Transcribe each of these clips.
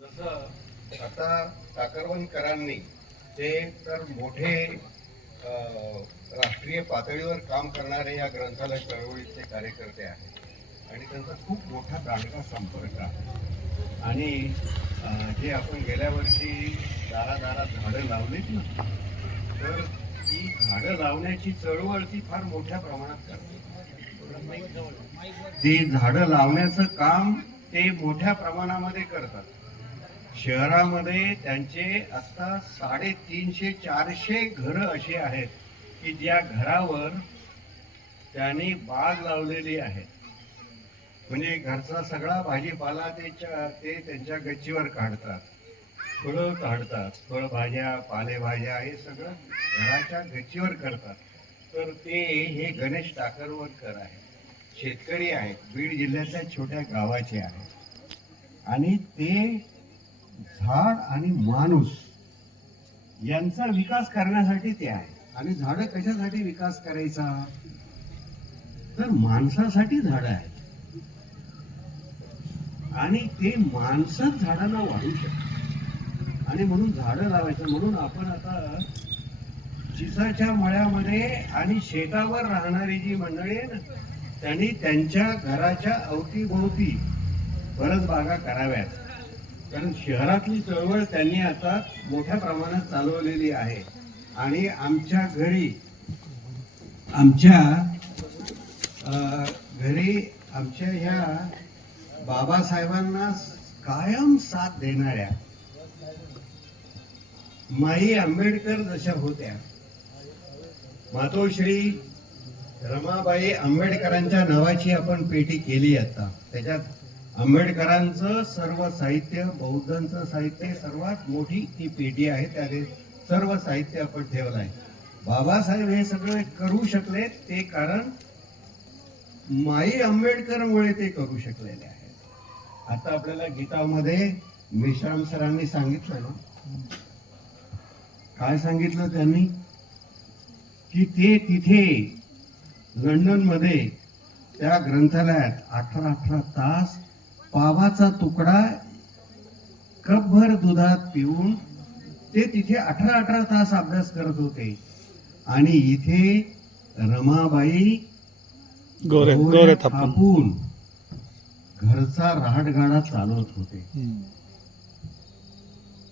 जसं आता टाकरवनकरांनी ते तर मोठे राष्ट्रीय पातळीवर काम करणारे या ग्रंथालय चळवळीचे कार्यकर्ते आहेत आणि त्यांचा खूप मोठा दांडगा संपर्क आहे. आणि जे आपण गेल्या वर्षी दारादारात झाडं लावलीत ना, तर ही झाडं लावण्याची चळवळ ती फार मोठ्या प्रमाणात करते. ती झाडं लावण्याचं काम ते मोठ्या प्रमाणामध्ये करतात. शहरामध्ये त्यांचे आता 350-400 घरं अशी आहेत की ज्या घरावर त्यांनी बाग लावलेली आहे. म्हणजे घरचा सगळा भाजीपाला ते त्यांच्या गच्चीवर काढतात, फळं काढतात, फळभाज्या पालेभाज्या हे सगळं घराच्या गच्चीवर करतात. तर ते हे गणेश टाकरवनकर आहेत, शेतकरी आहेत, बीड जिल्ह्यातल्या छोट्या गावाचे आहेत. आणि ते झाड आणि माणूस यांचा विकास करण्यासाठी ते आहे. आणि झाडं कशासाठी विकास करायचा, तर माणसासाठी झाडं आहेत आणि ते माणसंच झाडांना वाढू शकतात. आणि म्हणून झाडं लावायचं. म्हणून आपण आता चिसाच्या मळ्यामध्ये आणि शेतावर राहणारी जी मंडळी आहे ना, त्यांनी त्यांच्या घराच्या अवतीभोवती बरंच बागा कराव्यात. कारण शहरातली चळवळ त्यांनी आता मोठ्या प्रमाणात चालवलेली आहे. आणि आमच्या घरी आमच्या ह्या बाबासाहेबांना कायम साथ देणाऱ्या माई आंबेडकर जशा होत्या, मातोश्री रमाबाई आंबेडकरांच्या नावाची आपण पेटी केली. आता त्याच्यात आंबेडकरांचं सर्व साहित्य, बौद्धांचं साहित्य, सर्वात मोठी ती पेटी आहे. त्याने सर्व साहित्य आपण ठेवलं आहे. बाबासाहेब हे सगळं करू शकले ते कारण माई आंबेडकरमुळे ते करू शकलेले आहेत. आता आपल्याला गीतामध्ये मेश्राम सरांनी सांगितलं ना, काय सांगितलं त्यांनी, की ते तिथे लंडन मध्ये त्या ग्रंथालयात 18 तास पावाचा तुकडा कपभर दुधात पिऊन ते तिथे 18 तास अभ्यास करत होते. आणि इथे रमाबाई गोरे थापून घरचा राहटगाडा चालवत होते.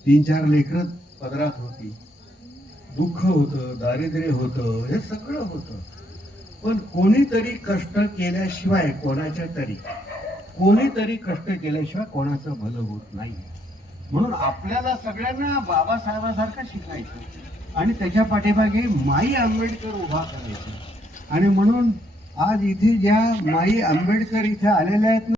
3-4 लेकरं पदरात होती. दुःख होतं, दारिद्र्य होतं, हे सगळं होतं. पण कोणीतरी कष्ट केल्याशिवाय कोणीतरी कष्ट केल्याशिवाय कोणाचं भलं होत नाही. म्हणून आपल्याला सगळ्यांना बाबासाहेबांसारखं शिकायचं आणि त्याच्या पाठीमागे माई आंबेडकर उभा करायचं. आणि म्हणून आज इथे ज्या माई आंबेडकर इथे आलेल्या आहेत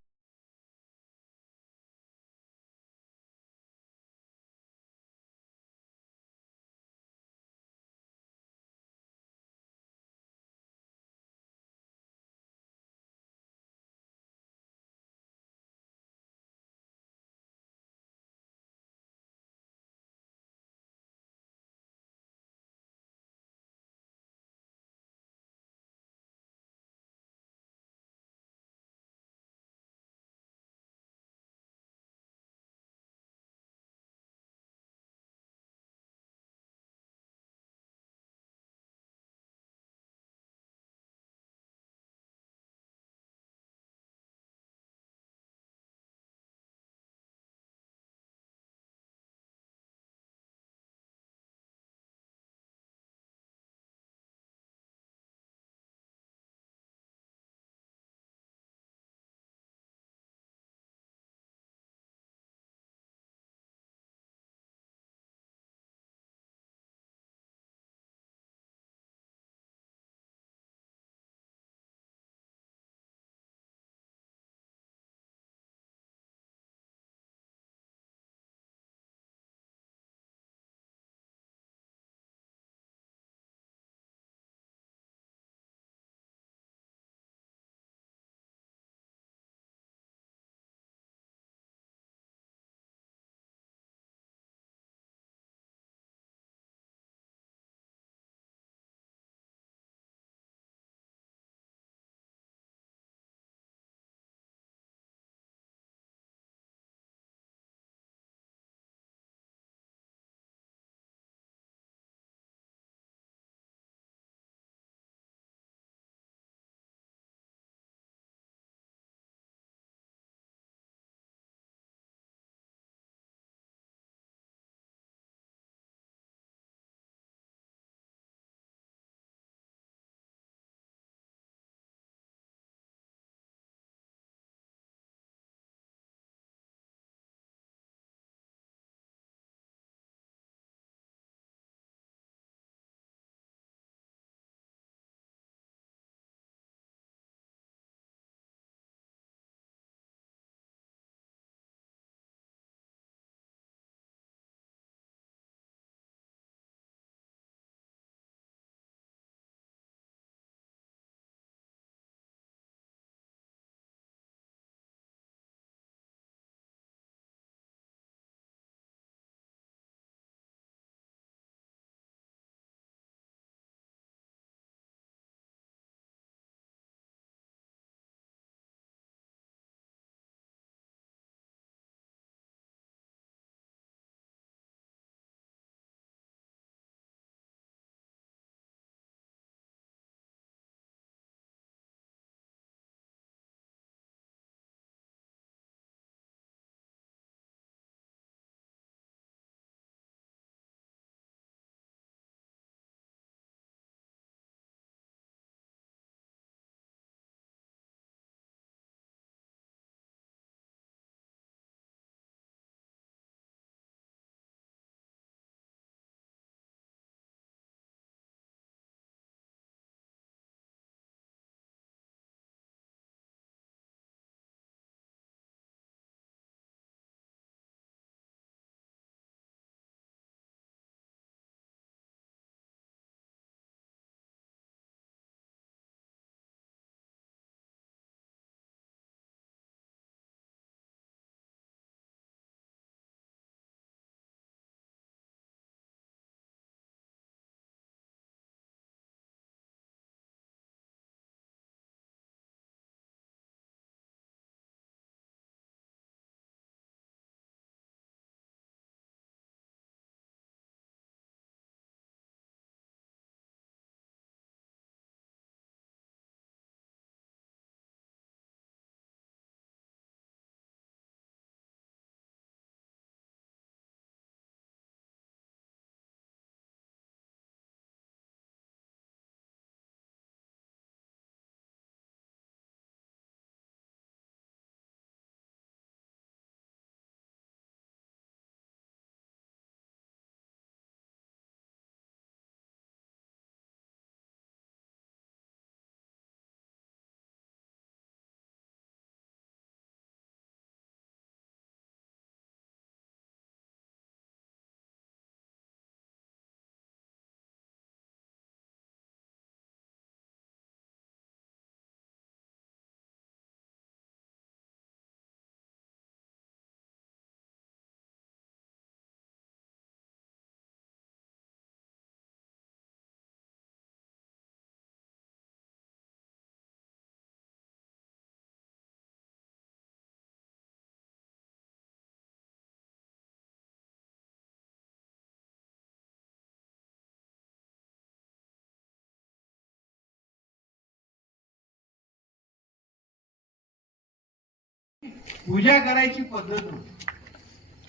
पूजा करायची पद्धत होती.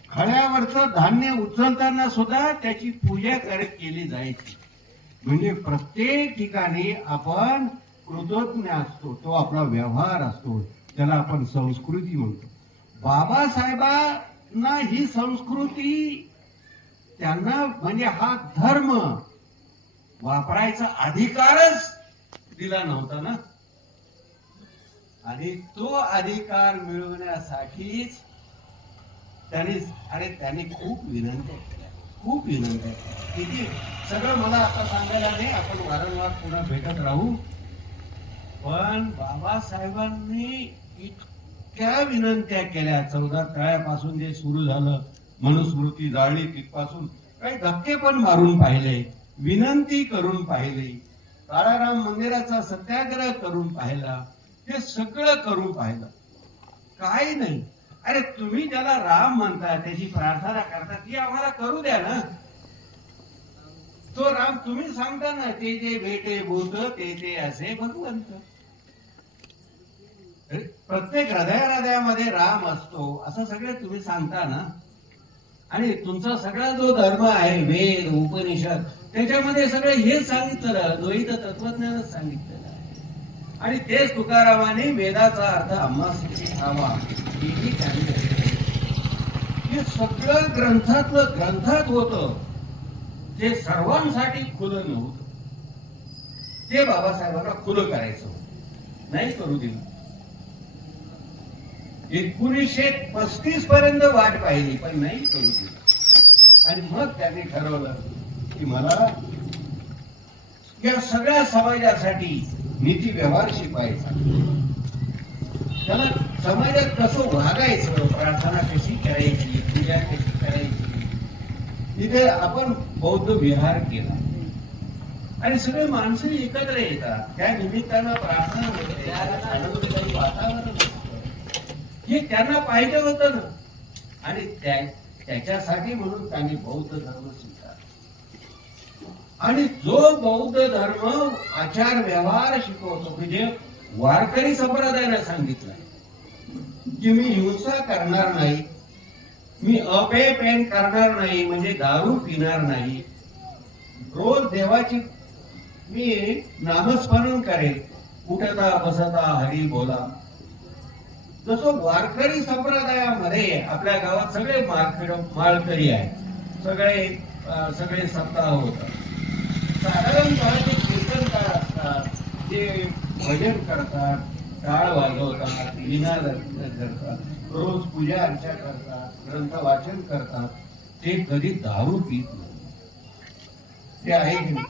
खळ्यावरचं धान्य उचलताना सुद्धा त्याची पूजा केली जायची. म्हणजे प्रत्येक ठिकाणी आपण कृतज्ञ असतो, तो आपला व्यवहार असतो, त्याला आपण संस्कृती म्हणतो. बाबासाहेबांना ही संस्कृती, त्यांना म्हणजे हा धर्म वापरायचा अधिकारच दिला नव्हता ना. आणि तो अधिकार मिळवण्यासाठीच त्यांनी खूप विनंत्या केल्या, खूप विनंत्या केल्या. किती सगळं मला आता सांगायला नाही, आपण वारंवार पुन्हा भेटत राहू. पण बाबासाहेबांनी इतक्या विनंत्या केल्या, 14 तळ्यापासून जे सुरू झालं, मनुस्मृती जाळली तिथपासून काही धक्के पण मारून पाहिले, विनंती करून पाहिली, काळाराम मंदिराचा सत्याग्रह करून पाहिला, हे सगळं करून पाहिलं. काही नाही. अरे तुम्ही ज्याला राम म्हणता, त्याची प्रार्थना करता, ती आम्हाला करू द्या ना. तो राम तुम्ही सांगता ना, ते जे भेटे भूत ते असे भगवंत. प्रत्येक हृदयामध्ये राम असतो असं सगळे तुम्ही सांगता ना. आणि तुमचा सगळा जो धर्म आहे, वेद उपनिषद, त्याच्यामध्ये सगळे हेच सांगितलं, द्वैत तत्वज्ञानच सांगितलेलं आहे. आणि तेच तुकारामाने वेदाचा अर्थ आम्हास ठावा हेही सांगितलं. हे सगळं ग्रंथात होतं, ते सर्वांसाठी खुलं नव्हतं. ते बाबासाहेबांना खुलं करायचं नाही, करू दिलं. 1935 पर्यंत वाट पाहिली, पण नाही करू दिलं. आणि मग त्यांनी ठरवलं की मला या सगळ्या समाजासाठी नीती व्यवहार शिकवायचा, त्याला समाजात कसं वागायचं, प्रार्थना कशी करायची, पूजा कशी करायची. तिथे आपण बौद्ध विहार केला आणि सगळे माणसं एकत्र येतात, त्या निमित्तानं प्रार्थना होते, आनंददायी वातावरण होतं. हे त्यांना पाहिजे होतं ना. आणि त्याच्यासाठी म्हणून त्यांनी बौद्ध धर्म स्वीकारला. आणि जो बौद्ध धर्म आचार व्यवहार शिकवतो, म्हणजे वारकरी संप्रदायाने सांगितलं की मी हिंसा करणार नाही, मी अपेय पेन करणार नाही, म्हणजे दारू पिणार नाही, रोज देवाची मी नामस्मरण करेल, उठता बसता हरी बोला. जसं वारकरी संप्रदायामध्ये आपल्या गावात सगळे माळकरी आहेत, सगळे सप्ताह होतात. साधारणतः जे कीर्तनकार असतात, जे भजन करतात, टाळ वाजवतात, निनाद करतात, रोज पूजा अर्चा करतात, ग्रंथ वाचन करतात, ते कधी दारू पित नाही. ते आहे की नाही?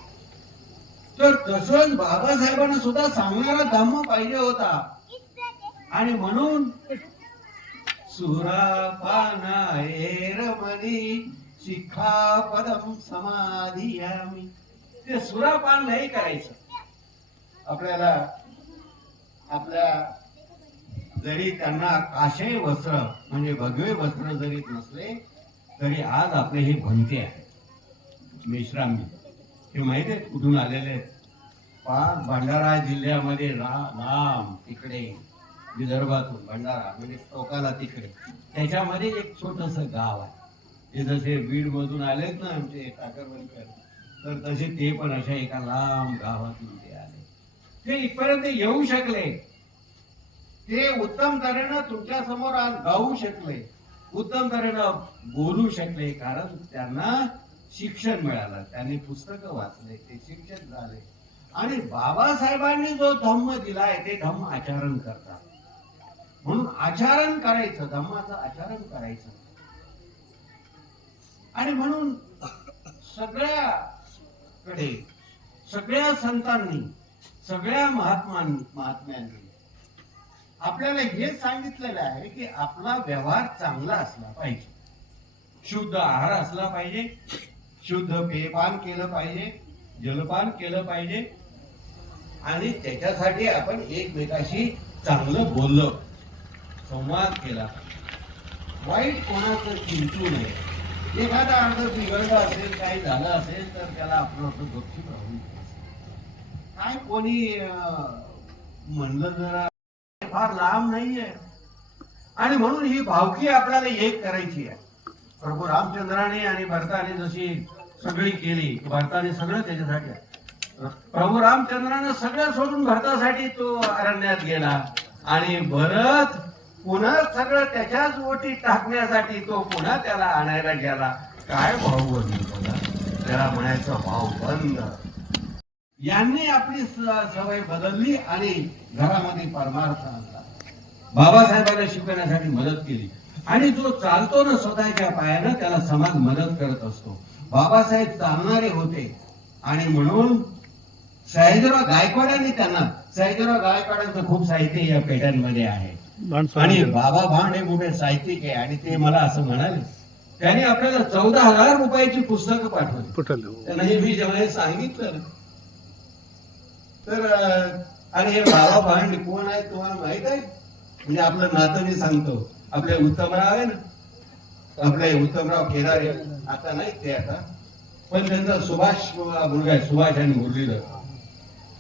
तर तसंच बाबासाहेबांना सुद्धा सांगणारा धम्म पाहिजे होता. आणि म्हणून सुरापानाय रमणी शिखापदम समाधियामी. ते सुरापान नाही करायचं. आपल्या जरी त्यांना काशय वस्त्र म्हणजे भगवे वस्त्र जरी नसले, तरी आज आपले हे भंते आहेत, मेश्रामी. हे माहिती आहे कुठून आलेले आहेत? भंडारा जिल्ह्यामध्ये लांब तिकडे विदर्भातून भंडारा म्हणजे टोकाला तिकडे, त्याच्यामध्ये एक छोटस गाव आहे. ते जसे बीड मधून आलेत ना आमचे टाकरवणकर, तर तसे ते पण अशा एका लांब गावातून ते आले. ते इथपर्यंत येऊ शकले, ते उत्तम तऱ्हेनं तुमच्या समोर आज गाऊ शकले, उत्तम तऱ्हेनं बोलू शकले, कारण त्यांना शिक्षण मिळालं, त्यांनी पुस्तकं वाचले, ते शिक्षक झाले. आणि बाबासाहेबांनी जो धम्म दिलाय ते धम्म आचरण करतात. म्हणून आचरण करायचं, धम्माचं आचरण करायचं. आणि म्हणून सगळ्याकडे, सगळ्या संतांनी, सगळ्या महात्म्यांनी आपल्याला हे सांगितलेलं आहे की आपला व्यवहार चांगला असला पाहिजे, शुद्ध आहार असला पाहिजे, शुद्ध पेयपान केलं पाहिजे, जलपान केलं पाहिजे. आणि त्याच्यासाठी आपण एकमेकाशी चांगलं बोललो, संवाद केला, वाईट कोणाचं चिंतू नये. एखादा अर्थ बिघडलं असेल, काही झालं असेल, तर त्याला आपलं गपचूप राहून काय कोणी म्हणलं जरा फार लांब नाहीये. आणि म्हणून ही भावकी आपल्याला एक करायची आहे. प्रभू रामचंद्राने आणि भरताने जशी सगळी केली, भरताने सगळं त्याच्यासाठी आहे. प्रभू रामचंद्रानं सगळं सोडून भरतासाठी तो अरण्यात गेला आणि भरत पुन्हा सगळं त्याच्याच ओटी टाकण्यासाठी तो पुन्हा त्याला आणायला गेला. काय भाऊ बंद बघा, त्याला म्हणायचं भाऊ बंद. यांनी आपली सवय बदलली आणि घरामध्ये परमार्थ आणला, बाबासाहेबांना शिकवण्यासाठी मदत केली. आणि जो चालतो ना स्वतःच्या पायानं त्याला समाज मदत करत असतो. बाबासाहेब चालणारे होते आणि म्हणून सयाजीराव गायकवाडांनी त्यांना, सयाजीराव गायकवाडांचं खूप साहित्य या पेट्यांमध्ये आहे आणि बाबा भांड हे मोठे साहित्यिक आहे. आणि ते मला असं म्हणाले, त्यांनी आपल्याला 14,000 रुपयाची पुस्तकं पाठवली. त्यांना हे मी जेव्हा सांगितलं तर आणि हे बाबा भांड कोण आहे तुम्हाला माहित आहे? म्हणजे आपलं नातं मी सांगतो. आपले उत्तमराव आहे ना, आपले उत्तमराव केदारे, आता नाही ते आता, पण त्यांचा सुभाष मुलगा आहे, सुभाष आणि मुरलीधर.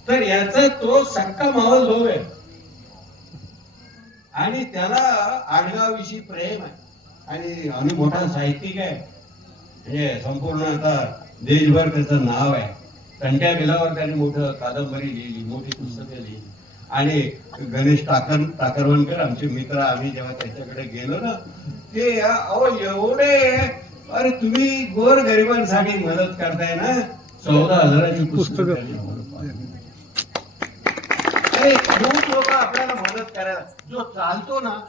तर याचा तो सक्का मावळ भाऊ आहे आणि त्याला आडगावविषयी प्रेम आहे आणि मोठा साहित्यिक आहे. म्हणजे संपूर्ण आता देशभर त्याचं नाव आहे. कंट्या बिलावर त्यांनी मोठं कादंबरी लिहिली, मोठी पुस्तकं लिहिली. आणि गणेश टाकरवणकर आमचे मित्र, आम्ही जेव्हा त्याच्याकडे गेलो ना, ते अहो एवढे, अरे तुम्ही गोर गरिबांसाठी मदत करताय ना, 14,000ची पुस्तकं. अरे खूप लोक आपल्याला मदत करायला, जो चालतो ना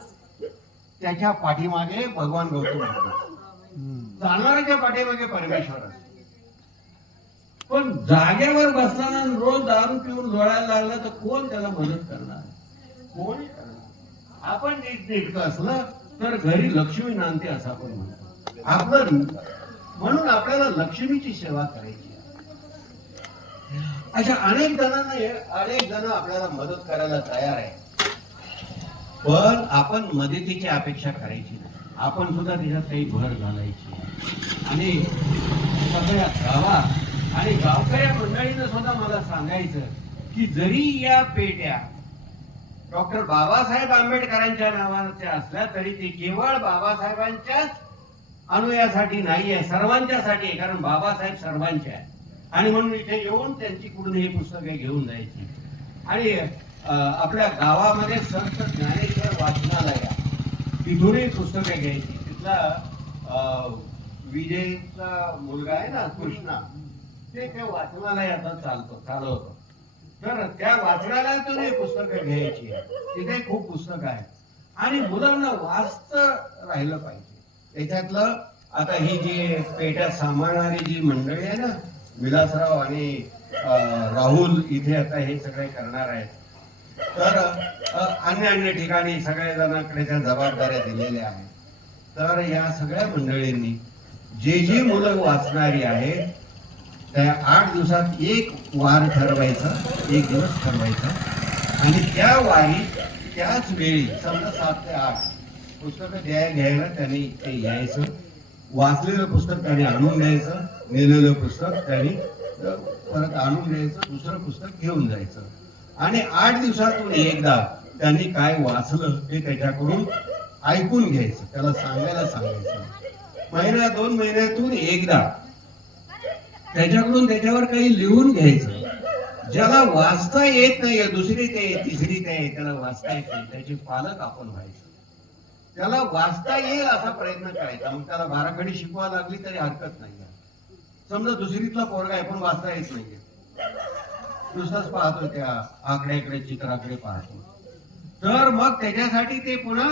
त्याच्या पाठीमागे भगवान गौतम चालणाऱ्याच्या पाठीमागे परमेश्वर. पण जागेवर बसला रोज दारू पिऊन जोडायला लागला तर कोण त्याला मदत करणार? कोण करणार? आपण नीटनेटकं असलं तर घरी लक्ष्मी नांदते असं आपण म्हणतो. आपलं म्हणून आपल्याला लक्ष्मीची सेवा करायची. अशा अनेक जण आपल्याला मदत करायला तयार आहे, पण आपण मदतीची अपेक्षा करायची नाही. आपण सुद्धा त्याच्यात काही भर घालायची. आणि सगळ्या गावात आणि गावकऱ्या मंडळीनं सुद्धा मला सांगायचं की जरी या पेट्या डॉक्टर बाबासाहेब आंबेडकरांच्या नावाच्या असल्या तरी ते केवळ बाबासाहेबांच्याच अनुयासाठी नाहीये, सर्वांच्यासाठी आहे. कारण बाबासाहेब सर्वांचे आहे आणि म्हणून इथे येऊन त्यांच्याकडून ही पुस्तके घेऊन जायची. आणि आपल्या गावामध्ये संत ज्ञानेश्वर वाचनालय, तिथूनही पुस्तके घ्यायची. तिथला विजयचा मुलगा आहे ना कृष्णा, ते त्या वाचनालयात चालवतो. तर त्या वाचनालयातून ही पुस्तकं घ्यायची. तिथे खूप पुस्तकं आहेत आणि मुलांना वाचत राहिलं पाहिजे. त्याच्यातलं आता ही जी पेट्या सांभाळणारी जी मंडळी आहे ना, विलासराव आणि राहुल इथे आता हे सगळे करणार आहेत. तर अन्य ठिकाणी सगळ्या जणांकडे त्या जबाबदाऱ्या दिलेल्या आहेत. तर या सगळ्या मंडळींनी जी मुलं वाचणारी आहेत त्या 8 दिवसात एक वार ठरवायचा, एक दिवस ठरवायचा आणि त्या वारी त्याच वेळी समजा 7 ते 8 पुस्तकं घ्यायला त्यांनी ते यायचं. वाचलेलं पुस्तक त्यांनी आणून द्यायचं, नेलेलं पुस्तक त्यांनी परत आणून द्यायचं, दुसरं पुस्तक घेऊन जायचं. आणि 8 दिवसातून एकदा त्यांनी काय वाचलं ते त्याच्याकडून ऐकून घ्यायचं, त्याला सांगायला सांगायचं. महिना 2 महिन्यातून एकदा त्याच्याकडून त्याच्यावर काही लिहून घ्यायचं. ज्याला वाचता येत नाहीये, दुसरी ते तिसरी ते त्याला वाचता येत नाही, त्याचे पालक आपण व्हायचं. त्याला वाचता येईल असा प्रयत्न करायचा. मग त्याला बाराखडी शिकवा लागली तरी हरकत नाही. समजा दुसरीतला पोरगा आहे पण वाचता येत नाहीये, नुसताच पाहतो त्या आकड्याकडे, चित्राकडे पाहतो, तर मग त्याच्यासाठी ते पुन्हा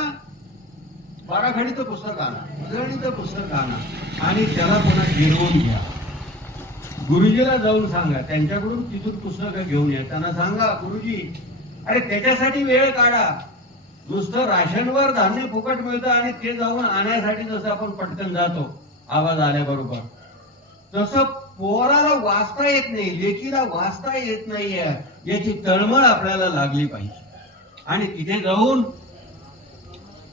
बाराखडीचं पुस्तक आणा, उजळणीचं पुस्तक आणा आणि त्याला पुन्हा गिरवून घ्या. गुरुजीला जाऊन सांगा, त्यांच्याकडून तिथून पुस्तकं घेऊन या. त्यांना सांगा, गुरुजी अरे त्याच्यासाठी वेळ काढा. नुसतं राशनवर धान्य फुकट मिळतं आणि ते जाऊन आणण्यासाठी जसं आपण पटकन जातो आवाज आल्याबरोबर, तसं पोराला वाचता येत नाही, लेकीला वाचता येत नाहीये, याची तळमळ आपल्याला लागली पाहिजे. आणि तिथे जाऊन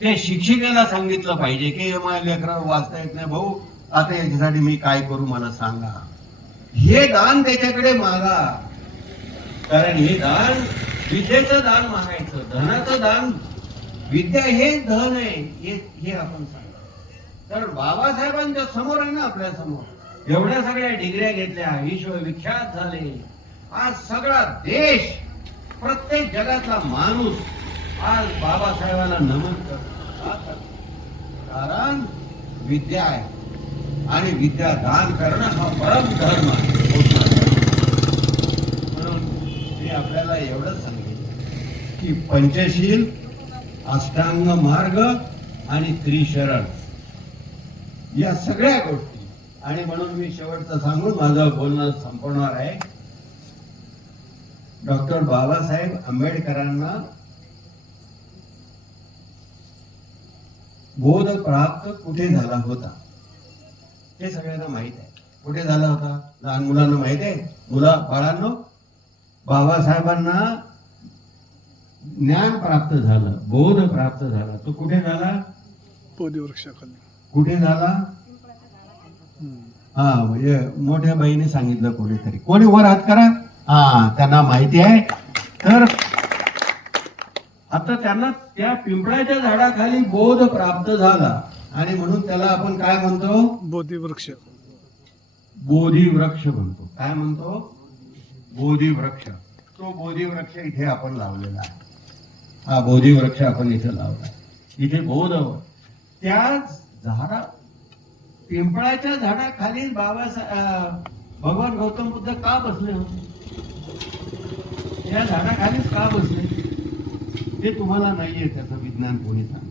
त्या शिक्षिकेला सांगितलं पाहिजे की माझ्या लेकराला वाचता येत नाही भाऊ, आता याच्यासाठी मी काय करू मला सांगा. हे दान त्याच्याकडे मागा. कारण हे दान विद्येचं दान मागायचं, धनाचं दान विद्या हे धन आहे, हे आपण सांगतो. तर बाबासाहेबांच्या समोर आहे ना, आपल्या समोर एवढ्या सगळ्या डिग्र्या घेतल्या, विश्वविख्यात झाले. आज सगळा देश, प्रत्येक जगातला माणूस आज बाबासाहेबांना नमन करतो. कारण विद्या आहे आणि विद्या दान करणं हा परम धर्म आहे. म्हणून मी आपल्याला एवढंच सांगेन की पंचशील, अष्टांग मार्ग आणि त्रिशरण या सगळ्या गोष्टी. आणि म्हणून मी शेवटचं सांगून माझं बोलणं संपवणार आहे. डॉक्टर बाबासाहेब आंबेडकरांना बोध प्राप्त कुठे झाला होता हे सगळ्यांना माहित आहे. कुठे झाला होता? लहान मुलांना माहित आहे? बाळांनो, बाबासाहेबांना ज्ञान प्राप्त झालं, बोध प्राप्त झाला. तो कुठे झाला? बोधिवृक्षाखाली. कुठे झाला? हा, म्हणजे मोठ्या बाईने सांगितलं. कोणीतरी, कोणी वर हात करा. हा, त्यांना माहिती आहे. तर आता त्यांना त्या पिंपळाच्या झाडाखाली बोध प्राप्त झाला आणि म्हणून त्याला आपण काय म्हणतो? बोधिवृक्ष. बोधिवृक्ष म्हणतो. काय म्हणतो? बोधिवृक्ष. तो बोधिवृक्ष इथे आपण लावलेला आहे. हा बोधिवृक्ष आपण इथे लावला. इथे बोध, त्या झाडा, पिंपळाच्या झाडाखाली भगवान गौतम बुद्ध का बसले होते? त्या झाडाखालीच का बसले ते तुम्हाला नाहीये, त्याचं विज्ञान कोणी सांगत.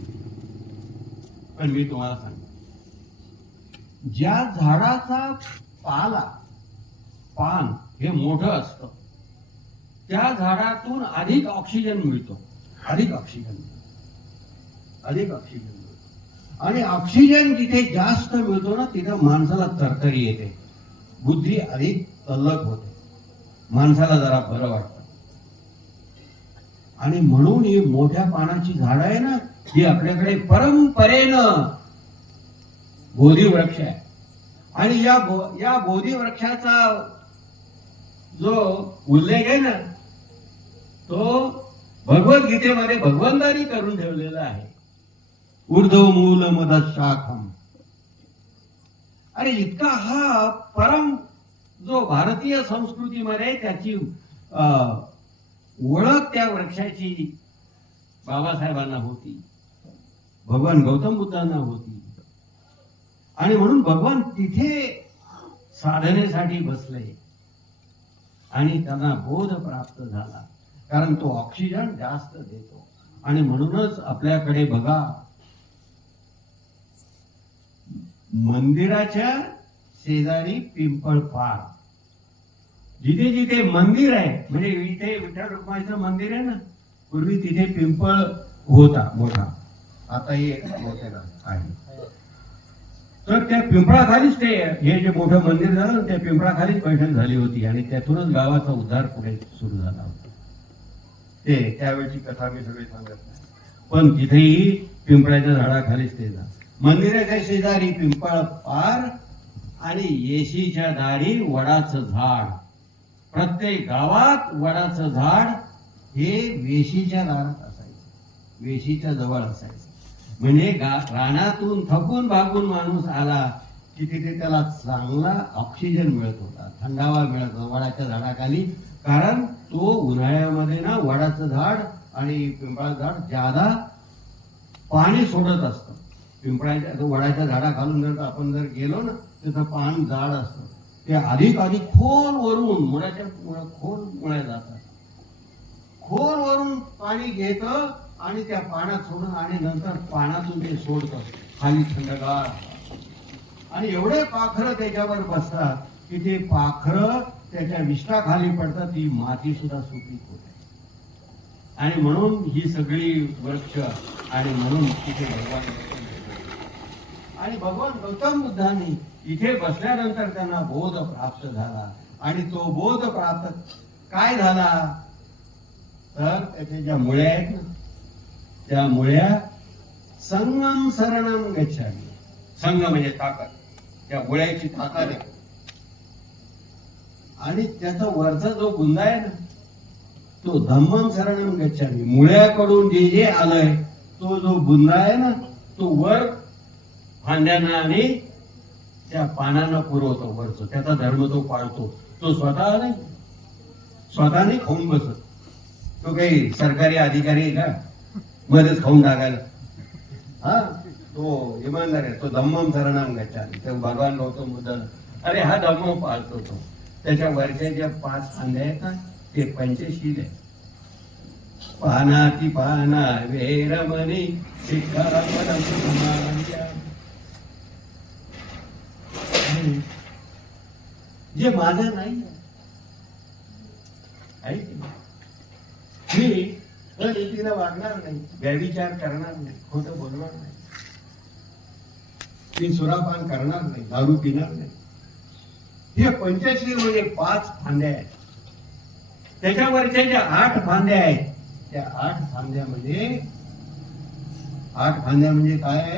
पण मी तुम्हाला सांगतो, ज्या झाडाचा पान हे मोठं असतं त्या झाडातून अधिक ऑक्सिजन मिळतो. अधिक ऑक्सिजन मिळतो. आणि ऑक्सिजन जिथे जास्त मिळतो ना, तिथं माणसाला तरतरी येते, बुद्धी अधिक तल्लख होते, माणसाला जरा बरं वाटतं. आणि म्हणून ही मोठ्या पानाची झाड आहे ना, ही आपल्याकडे परंपरेनं बोधिवृक्ष आहे. आणि या बोधिवृक्षाचा जो उल्लेख आहे ना, तो भगवद्गीतेमध्ये भगवंतानी करून ठेवलेला आहे. ऊर्ध्व मूल मदत शाखम. अरे इतका हा परम जो भारतीय संस्कृतीमध्ये त्याची ओळख त्या वृक्षाची बाबासाहेबांना होती, भगवान गौतम बुद्धांना होती. आणि म्हणून भगवान तिथे साधनेसाठी बसले आणि त्यांना बोध प्राप्त झाला. कारण तो ऑक्सिजन जास्त देतो. आणि म्हणूनच आपल्याकडे बघा, मंदिराच्या शेजारी पिंपळ पार, जिथे जिथे मंदिर आहे, म्हणजे इथे विठ्ठल रुक्माईचं मंदिर आहे ना, पूर्वी तिथे पिंपळ होता मोठा, आता हे मोठा आहे. तर त्या पिंपळाखालीच ते हे जे मोठं मंदिर झालं, त्या पिंपळाखालीच बैठक झाली होती आणि त्यातूनच गावाचा उद्धार पुढे सुरू झाला होता. ते त्यावेळची कथा मी सगळी सांगत नाही, पण तिथेही पिंपळाच्या झाडाखालीच ते झालं. मंदिराच्या शेजारी पिंपळ पार आणि येशीच्या दारी वडाचं झाड. प्रत्येक गावात वडाचं झाड हे वेशीच्या दारात असायचं, वेशीच्या जवळ असायचं. म्हणजे रानातून थकून भागून माणूस आला की तिथे त्याला चांगला ऑक्सिजन मिळत होता, थंडावा मिळत होता वडाच्या झाडाखाली. कारण तो उन्हाळ्यामध्ये ना वडाचं झाड आणि पिंपळाचं झाड ज्यादा पाणी सोडत असतं. वडाच्या झाडाखालून जर आपण गेलो ना, त्याचं पान जाड असतं, ते अधिक खोल वरून मुळाच्या खोल मुळे जातात. खोल वरून पाणी घेतं आणि त्या पाण्यात सोडून आणि नंतर पाण्यातून ते सोडतं खाली थंडगार. आणि एवढे पाखरं त्याच्यावर बसतात की ते पाखरं त्याच्या विष्ठाखाली पडतात, ती माती सुद्धा सुपीक होते. आणि म्हणून ही सगळी वृक्ष, आणि म्हणून तिथे भगवान गौतम बुद्धांनी इथे बसल्यानंतर त्यांना बोध प्राप्त झाला. आणि तो बोध प्राप्त काय झाला तर त्याच्या ज्या मुळ्या आहेत ना, त्या मुळ्या संगम शरणम गच्छामि. संग म्हणजे ताकद, त्या मुळ्याची ताकद आहे. आणि त्याचा वरचा जो बुंदा आहे ना, तो धम्मम शरणम गच्छामि. मुळ्याकडून जे जे आलंय तो जो बुंदा आहे ना तो वर फांद्यांना आणि त्या पानांना पुरवतो वरचं, त्याचा धर्म तो पाळतो. तो स्वतः नाही खाऊन बसत. तो काही सरकारी अधिकारी आहे का मध्येच खाऊन टाकायला? हा, तो इमानदार आहे. तो धम्मम शरणम गच्छामि. तो भगवान गौतम बुद्ध, अरे हा धम्म पाळतो तो. त्याच्या वरच्या ज्या 5 फांद्या आहेत ना ते पंचशील आहे. पानाती पाना वेरमणी शिखापदम समाद्या. जे माझं नाही आहे की नाही? मी अनितीला वागणार नाही, व्यभिचार करणार नाही, खोटं बोलणार नाही, मी सुरापान करणार नाही, दारू पिणार नाही. हे पंचशील म्हणजे 5 फांद्या आहेत. त्याच्यावरच्या ज्या 8 फांद्या आहेत त्या 8 फांद्यामध्ये 8 फांद्या म्हणजे काय आहे?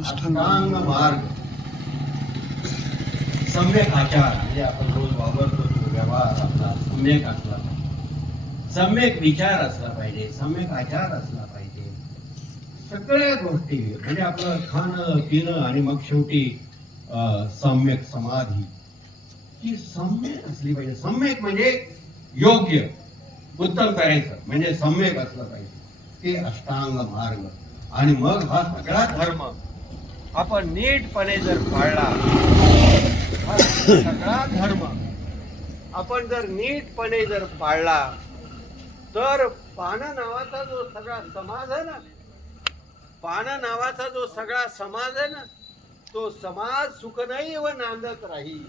अष्टांग मार्ग, सम्यक आचार, म्हणजे आपण रोज वापरतो तो व्यवहार आपला सम्यक असला पाहिजे, सम्यक विचार असला पाहिजे, सम्यक आचार असला पाहिजे. सगळ्या गोष्टी म्हणजे आपलं खाणं पिणं आणि मग शेवटी सम्यक समाधी ही सम्यक असली पाहिजे. सम्यक म्हणजे योग्य उत्तम करायचं म्हणजे सम्यक असलं पाहिजे. ते अष्टांग मार्ग. आणि मग हा सगळा धर्म आपण नीटपणे जर पाळला, हा सगळा धर्म आपण जर नीटपणे जर पाळला तर पान नावाचा जो सगळा समाज आहे ना, पान नावाचा जो सगळा समाज आहे ना, तो समाज सुखनाई व नांदत राहील.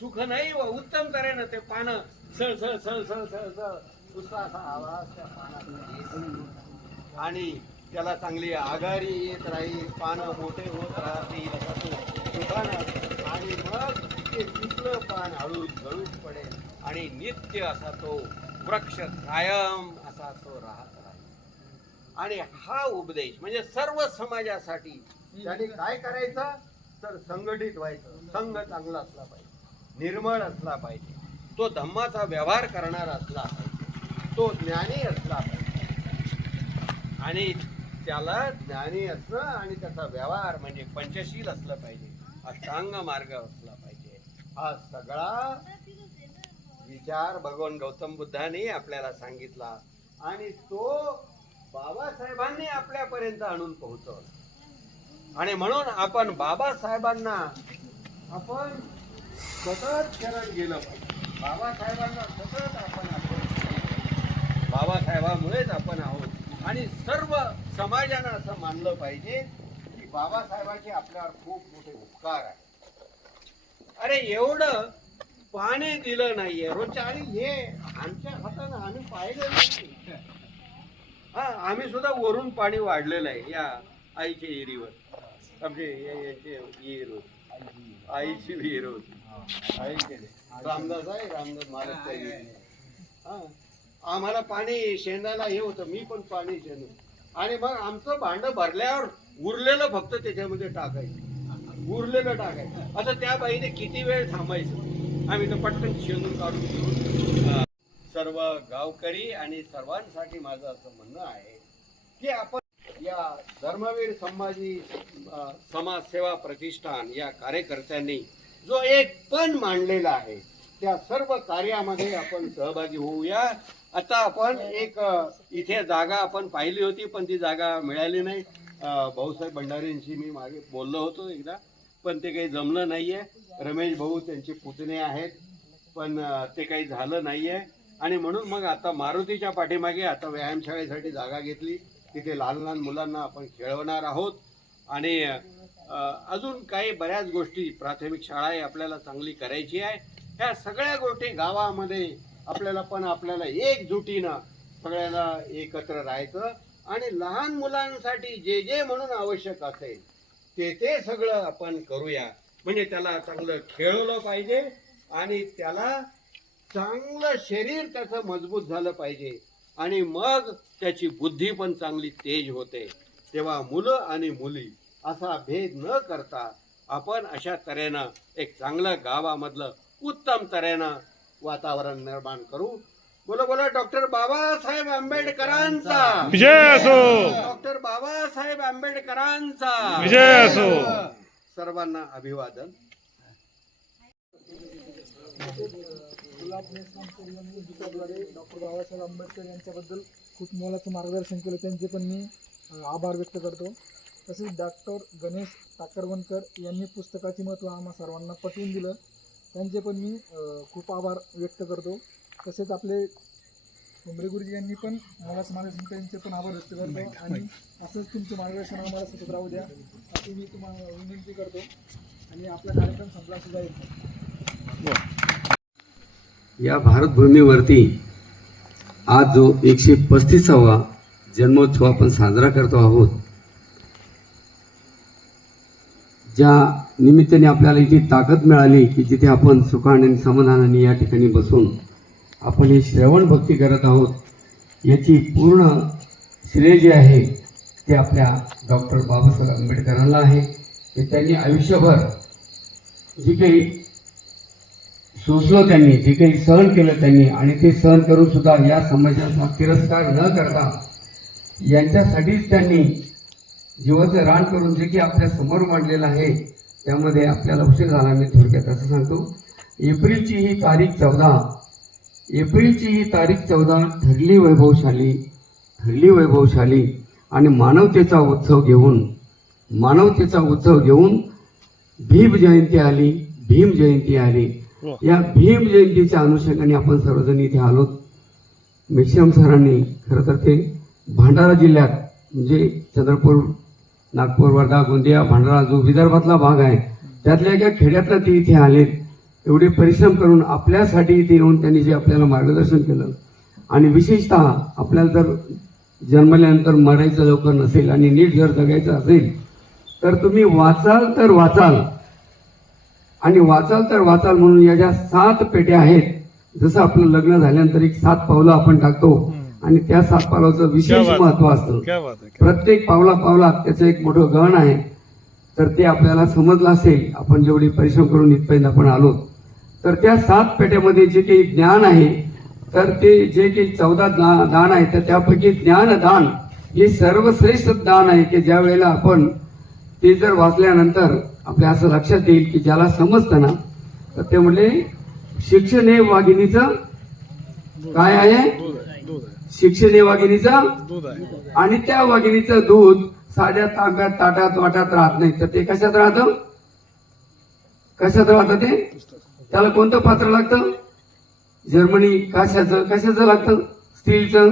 सुखनाई व उत्तम तऱ्हेनं ते पानं सळ सळ सळ सळ सळ सळ उसाचा आवाज त्या पानातून येतो आणि त्याला चांगली आघाडी येत राहील, पानं मोठे होत राहतील असा तो सुखानं. आणि मग ते दुसरं पान हळू गळून पडेल आणि नित्य असा तो वृक्ष कायम असा तो राहत राहील. आणि हा उपदेश म्हणजे सर्व समाजासाठी त्याने काय करायचं तर संघटित व्हायचं. संघ चांगला असला पाहिजे, निर्मळ असला पाहिजे, तो धम्माचा व्यवहार करणारा असला पाहिजे, तो ज्ञानी असला पाहिजे. आणि त्याला ज्ञानी असणं आणि त्याचा व्यवहार म्हणजे पंचशील असलं पाहिजे, अष्टांग मार्ग असला पाहिजे. हा सगळा विचार भगवान गौतम बुद्धाने आपल्याला सांगितला आणि तो बाबासाहेबांनी आपल्यापर्यंत आणून पोहोचवला. आणि म्हणून आपण बाबासाहेबांना आपण सतत शरण गेलं पाहिजे. बाबासाहेबांना सतत आपण बाबासाहेबामुळेच आपण आहोत. आणि सर्व समाजानं असं मानलं पाहिजे की बाबासाहेबांचे आपल्यावर खूप मोठे उपकार आहे. अरे एवढं पाणी दिलं नाहीये रोजच्या, आणि हे आमच्या हातानं आम्ही पाहिलं नाही. हा, आम्ही सुद्धा वरून पाणी वाढलेलं आहे या आईच्या विहिरीवर. आमचे याचे विहीर होती, आईची विहीर होती. रामदास आहे, रामदास महाराज. हा, आम्हाला पाणी शेंदाला हे होतं, मी पण पाणी शेंद. आणि मग आमचं भांड भरल्यावर उरलेलं फक्त त्याच्यामध्ये टाकायचं, उरलेलं टाकायचं. असं त्या बाईने किती वेळ थांबायचं, आम्ही तर पटकन शेंदून काढून घेऊ. सर्व गावकरी आणि सर्वांसाठी माझं असं म्हणणं आहे की आपण या धर्मवीर संभाजी समाजसेवा प्रतिष्ठान या कार्यकर्त्यांनी जो एक पण मांडलेला आहे त्या सर्व कार्यामध्ये आपण सहभागी होऊया. आता आपण एक इथे जागा आपण पाहिली होती पण ती जागा मिळाली नाही. भाऊसाहेब भंडारेंशी मी मागे बोललो होतो एकदा, पण ते काही जमलं नाहीये. रमेश भाऊ त्यांचे पुतणे आहेत पण ते काही झालं नाहीये. आणि म्हणून मग आता मारुतीच्या पाठीमागे आता व्यायामशाळेसाठी जागा घेतली, तिथे लहान लहान मुलांना आपण खेळवणार आहोत. आणि अजून काही बऱ्याच गोष्टी, प्राथमिक शाळा आहे आपल्याला चांगली करायची आहे. ह्या सगळ्या गोष्टी गावामध्ये आपल्याला एकजुटीनं सगळ्याला एकत्र राहायचं आणि लहान मुलांसाठी जे जे म्हणून आवश्यक असेल ते सगळं आपण करूया. म्हणजे त्याला चांगलं खेळवलं पाहिजे आणि त्याला चांगलं शरीर त्याचं मजबूत झालं पाहिजे आणि मग त्याची बुद्धी पण चांगली तेज होते. तेव्हा मुलं आणि मुली असा भेद न करता आपण अशा तऱ्हेनं एक चांगलं गावामधलं उत्तम तऱ्हेनं वातावरण निर्माण करू. बोला बोला डॉक्टर बाबासाहेब आंबेडकरांचा विजय असो. डॉक्टर बाबासाहेब आंबेडकरांचा विजय असो. सर्वांना अभिवादन. डॉक्टर बाबासाहेब आंबेडकर यांच्याबद्दल खूप मोलाचं मार्गदर्शन केलं, त्यांचे पण मी आभार व्यक्त करतो. तसेच डॉक्टर गणेश टाकरवणकर यांनी पुस्तकाचे महत्त्व आम्हा सर्वांना पटवून दिलं, त्यांचे पण मी खूप आभार व्यक्त करतो. तसेच आपले कुंभरे गुरुजी यांनी पण मोलाचं मार्गदर्शन केलं, त्यांचे पण आभार व्यक्त करतो. आणि असंच तुमचं मार्गदर्शन आम्हाला सतत राहू द्या अशी मी तुम्हाला विनंती करतो. आणि आपला कार्यक्रम संपला असं जाईल. या भारतभूमीवरती आज जो 135वा जन्मोत्सव आपण साजरा करतो आहोत, ज्या निमित्ताने आपल्याला इथे ताकद मिळाली की जिथे आपण सुखाने आणि समाधानाने या ठिकाणी बसून आपण ही श्रवण भक्ती करत आहोत, याची पूर्ण श्रेय जे आहे ते आपल्या डॉक्टर बाबासाहेब आंबेडकरांना आहे. की त्यांनी आयुष्यभर जे काही सोसलं, त्यांनी जे काही सहन केलं त्यांनी, आणि ते सहन करून सुद्धा या समाजाचा तिरस्कार न करता यांच्यासाठीच त्यांनी जीवाचं रान करून जे काही आपल्या समोर मांडलेलं आहे त्यामध्ये आपल्याला उशीर झाला. मी थोडक्यात असं सांगतो, एप्रिलची ही तारीख 14 ठरली वैभवशाली आणि मानवतेचा उत्सव घेऊन भीम जयंती आली. या भीम जयंतीच्या अनुषंगाने आपण सर्वजण इथे आलोत. मेश्राम सरांनी खरं तर ते भंडारा जिल्ह्यात म्हणजे चंद्रपूर, नागपूर, वर्धा, गोंदिया, भंडारा जो विदर्भातला भाग आहे त्यातल्या एका खेड्यातला ते इथे आलेत. एवढे परिश्रम करून आपल्यासाठी इथे येऊन त्यांनी जे आपल्याला मार्गदर्शन केलं, आणि विशेषतः आपल्याला जर जन्मल्यानंतर मरायचं लवकर नसेल आणि नीट जर जगायचं असेल तर तुम्ही वाचाल तर वाचाल म्हणून या ज्या 7 पेट्या आहेत, जसं आपलं लग्न झाल्यानंतर एक 7 पावलं आपण टाकतो आणि त्या 7 पावलाचं विशेष महत्व असतं. प्रत्येक पावलात त्याचं एक मोठं गहन आहे. तर ते आपल्याला समजलं असेल, आपण जेवढे परिश्रम करून इथपर्यंत आपण आलो. तर त्या 7 पेट्यामध्ये जे काही ज्ञान आहे, तर ते जे काही 14 दान आहे, तर त्यापैकी ज्ञानदान हे सर्वश्रेष्ठ दान आहे. की ज्या वेळेला आपण ते जर वाचल्यानंतर आपल्या असं लक्षात येईल की ज्याला समजतं ना, तर ते म्हणले शिक्षण हे वाघिणीचं काय आहे, शिक्षण हे वाघिणीचं, आणि त्या वाघिणीचं दूध साध्या ताब्यात ताटात वाटात राहत नाही. तर ते कशात राहतं ते, त्याला कोणतं पात्र लागतं, जर्मनी कशाचं लागतं, स्टीलचं.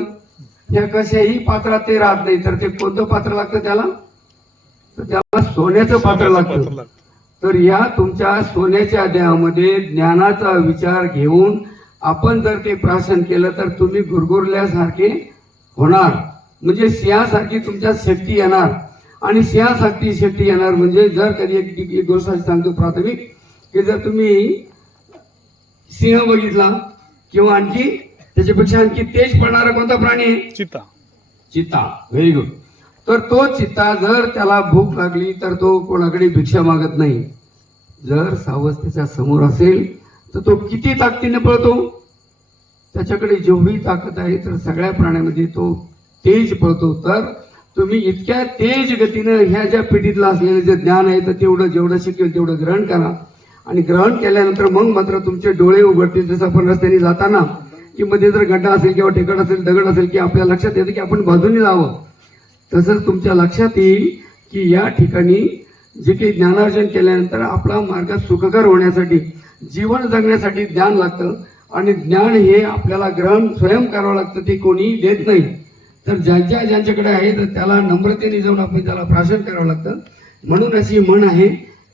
या कशाही पात्रात ते राहत नाही. तर ते कोणतं पात्र लागतं त्याला, तर त्याला सोन्याचं पात्र लागतं. तर या तुमच्या सोन्याच्या देहामध्ये ज्ञानाचा विचार घेऊन आपण जर ते प्राशन केलं तर तुम्ही गुरगुरल्यासारखे होणार. म्हणजे सिंहासारखी तुमच्यात शक्ती येणार. आणि सिंहासारखी शक्ती येणार म्हणजे जर कधी एक गोष्ट सांगतो प्राथमिक, की जर तुम्ही सिंह बघितला किंवा आणखी त्याच्यापेक्षा आणखी तेज पडणारा कोणता प्राणी आहे, चित्ता. Very good. तर तो चित्ता जर त्याला भूक लागली तर तो कोणाकडे भिक्षा मागत नाही. जर सावज त्याच्या समोर असेल तर तो किती ताकदीने पळतो, त्याच्याकडे जेवढी ताकद आहे तर सगळ्या प्राण्यामध्ये तो तेज पळतो. तर तुम्ही इतक्या तेज गतीनं ह्या ज्या पिढीतलं असलेलं जे ज्ञान आहे तर तेवढं जेवढं शक्य तेवढं ग्रहण करा. आणि ग्रहण केल्यानंतर मग मात्र तुमचे डोळे उघडतील. जसं आपण रस्त्याने जाताना की मध्ये जर गड्डा असेल किंवा ठिकाण असेल, दगड असेल, की आपल्या लक्षात येतं की आपण बाजूने जावं. तसंच तुमच्या लक्षात येईल की या ठिकाणी जे काही ज्ञानार्जन केल्यानंतर आपला मार्ग सुखकर होण्यासाठी, जीवन जगण्यासाठी ज्ञान लागतं. आणि ज्ञान हे आपल्याला ग्रहण स्वयं करावं लागतं, ते कोणी देत नाही. तर ज्यांच्याकडे आहे तर त्याला नम्रतेने जाऊन आपण त्याला प्राशन करावं लागतं. म्हणून अशी म्हण आहे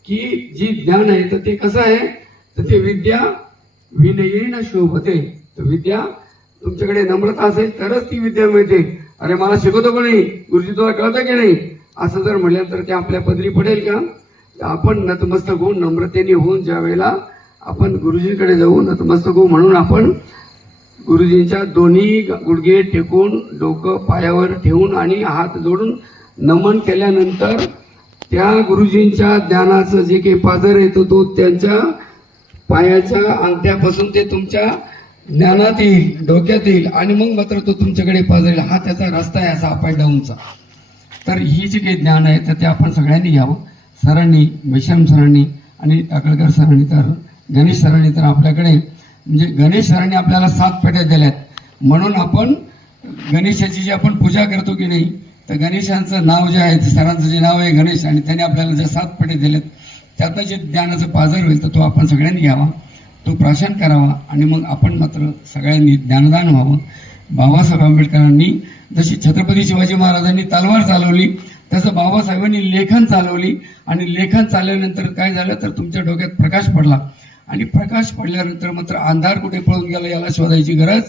की जी ज्ञान आहे तर ते कसं आहे, तर ते विद्या विनयेन शोभते. तर विद्या तुमच्याकडे नम्रता असेल तरच ती विद्या मिळते. अरे मला शिकवतो का नाही, गुरुजी तुला कळतं की नाही, असं जर म्हटलं तर ते आपल्या पदरी पडेल का. तर आपण नतमस्तक होऊन नम्रतेने होऊन ज्या वेळेला आपण गुरुजींकडे जाऊ नतमस्तक होऊ, म्हणून आपण गुरुजींच्या दोन्ही गुडघे टेकून डोकं पायावर ठेवून आणि हात जोडून नमन केल्यानंतर त्या गुरुजींच्या ज्ञानाचं जे काही पाझर येतो तो त्यांच्या पायाच्या अंगठ्यापासून ते तुमच्या ज्ञानात येईल, डोक्यात येईल आणि मग मात्र तो तुमच्याकडे पाजरेल. हा त्याचा रस्ता आहे असा अप अँड डाऊनचा. तर ही जी काही ज्ञान आहे तर ते आपण सगळ्यांनी घ्यावं. सरांनी, मेश्राम सरांनी आणि टाकळकर सरांनी तर गणेश सरांनी तर आपल्याकडे म्हणजे गणेश सरांनी आपल्याला 7 पेट्या दिल्यात. म्हणून आपण गणेशाची जी आपण पूजा करतो की नाही, तर गणेशांचं नाव जे आहे, सरांचं जे नाव आहे गणेश, आणि त्यांनी आपल्याला ज्या 7 पेट्या दिल्यात त्यातनं जे ज्ञानाचं पाझर होईल तर तो आपण सगळ्यांनी घ्यावा, तो प्राशन करावा आणि मग आपण मात्र सगळ्यांनी ज्ञानदान व्हावं. बाबासाहेब आंबेडकरांनी जशी छत्रपती शिवाजी महाराजांनी तलवार चालवली तसं बाबासाहेबांनी लेखन चालवली. आणि लेखन चालवल्यानंतर काय झालं तर तुमच्या डोक्यात प्रकाश पडला. आणि प्रकाश पडल्यानंतर मात्र अंधार कुठे पळून गेला याला शोधायची गरज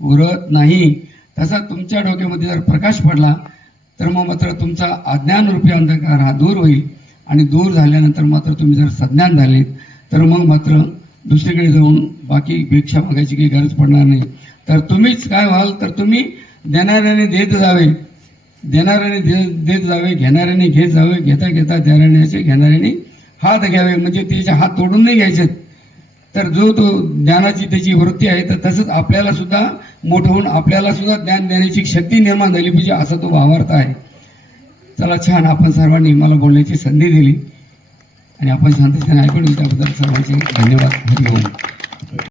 उरत नाही. तसा तुमच्या डोक्यामध्ये जर प्रकाश पडला तर मग मात्र तुमचा अज्ञानरूपी अंधकार हा दूर होईल. आणि दूर झाल्यानंतर मात्र तुम्ही जर सज्ञान झाले तर मग मात्र दुसरीकडे जाऊन बाकी भिक्षा मागायची काही गरज पडणार नाही. तर तुम्हीच काय व्हाल तर तुम्ही देणाऱ्याने देत जावे, देणाऱ्याने देत जावे, घेणाऱ्याने घेत जावे, घेता घेता देणाऱ्याचे घेणाऱ्याने हात घ्यावे. म्हणजे त्याचे हात तोडून नाही घ्यायचे. तर जो तो ज्ञानाची त्याची वृत्ती आहे तर तसंच आपल्याला सुद्धा मोठं होऊन आपल्याला सुद्धा ज्ञान देण्याची शक्ती निर्माण झाली पाहिजे असा तो भावार्थ आहे. चला छान, आपण सर्वांनी मला बोलण्याची संधी दिली आणि आपण शांततेने ऐकून त्याबद्दल सर्वांचे धन्यवाद. हरिओम.